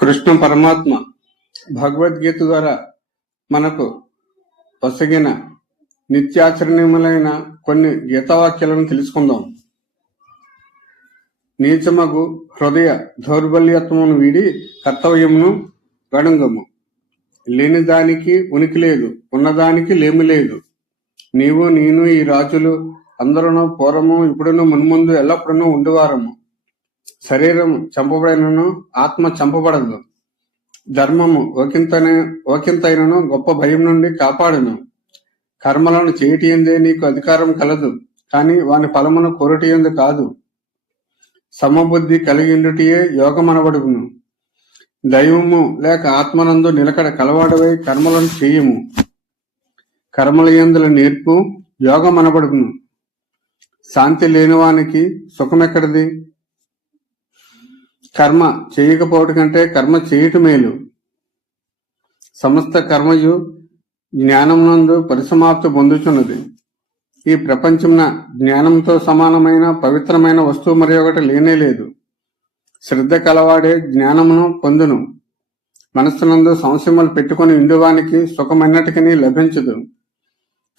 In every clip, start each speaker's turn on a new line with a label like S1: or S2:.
S1: కృష్ణ పరమాత్మ భగవద్గీత ద్వారా మనకు వసగిన నిత్యాచరణీయములైన కొన్ని గీతావాక్యాలను తెలుసుకుందాం. నీచమగు హృదయ దౌర్బల్యత్వమును వీడి కర్తవ్యమును గడంగము లేని దానికి ఉనికి లేదు ఉన్నదానికి లేమి లేదు. నీవు నేను ఈ రాజులు అందరూ పూర్వము ఇప్పుడును మున్ముందు ఎల్లప్పుడూ ఉండేవారము. శరీరం చంపబడినను ఆత్మ చంపబడదు. ధర్మము ఓకింతనే ఓకింతైనను గొప్ప భయం నుండి కాపాడును. కర్మలను చేయటి ఎందే నీకు అధికారం కలదు కానీ వాని ఫలమును కోరటి ఎందు కాదు. సమబుద్ధి కలిగిండుటియే యోగమనబడుగును. దైవము లేక ఆత్మనందు నిలకడ కలవాడవై కర్మలను చేయము. కర్మల ఎందుల నేర్పు యోగమనబడుగును. శాంతి లేనివానికి సుఖమెక్కడిది? కర్మ చేయకపోవటం కంటే కర్మ చేయటం మేలు. సమస్త కర్మయు జ్ఞానమునందు పరిసమాప్తి పొందుచున్నది. ఈ ప్రపంచమున జ్ఞానంతో సమానమైన పవిత్రమైన వస్తువు మరి ఒకటి లేనే లేదు. శ్రద్ధ కలవాడే జ్ఞానమును పొందును. మనస్సునందు సంశయములు పెట్టుకుని ఇండువానికి సుఖమైనటికని లభించదు.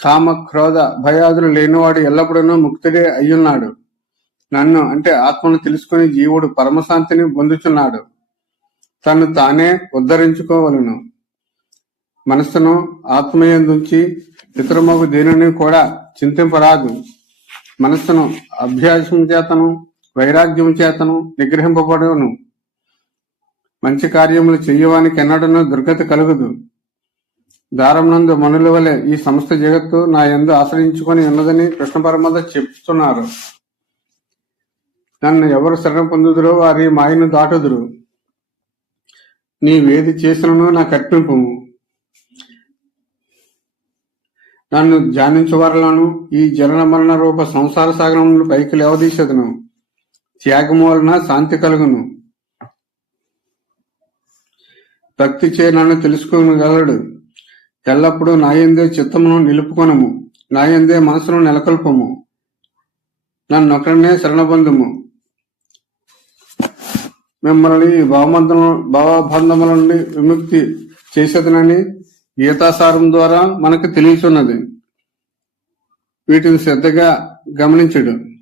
S1: కామ క్రోధ భయాదులు లేనివాడు ఎల్లప్పుడూ ముక్తుడే అయ్యున్నాడు. నన్ను అంటే ఆత్మను తెలుసుకుని జీవుడు పరమశాంతిని పొందుచున్నాడు. తను తానే ఉద్ధరించుకోవలను. మనస్సును ఆత్మయందుంచి ఇతరమగు దేనిని కూడా చింతింపరాదు. మనస్సును అభ్యాసం చేతను వైరాగ్యం చేతను నిగ్రహింపబడును. మంచి కార్యములు చెయ్యవానికి ఎన్నడనూ దుర్గతి కలుగదు. దారమునందు మనుల వలె ఈ సంస్థ జగత్తు నా ఎందు ఆశ్రయించుకొని ఉన్నదని కృష్ణ పరమద చెప్తున్నారు. నన్ను ఎవరు శరణ పొందుదురో వారి మాయను దాటుదురు. నీవేది చేసినను నా కర్పింపు నన్ను ధ్యానించువారులను ఈ జనన మరణ రూప సంసార సాగరం పైకి లేవదీసెదను. త్యాగము వలన శాంతి కలుగును. భక్తి చే నన్ను తెలుసుకోగలడు ఎల్లప్పుడూ నాయందే చిత్తమును నిలుపుకొనము. నాయందే మనసును నెలకొల్పము. నన్నొకరినే శరణబంధము మిమ్మల్ని ఈ భావబంధం భావబంధముల నుండి విముక్తి చేసేదనని గీతాసారం ద్వారా మనకు తెలియచున్నది. వీటిని శ్రద్ధగా గమనించడు.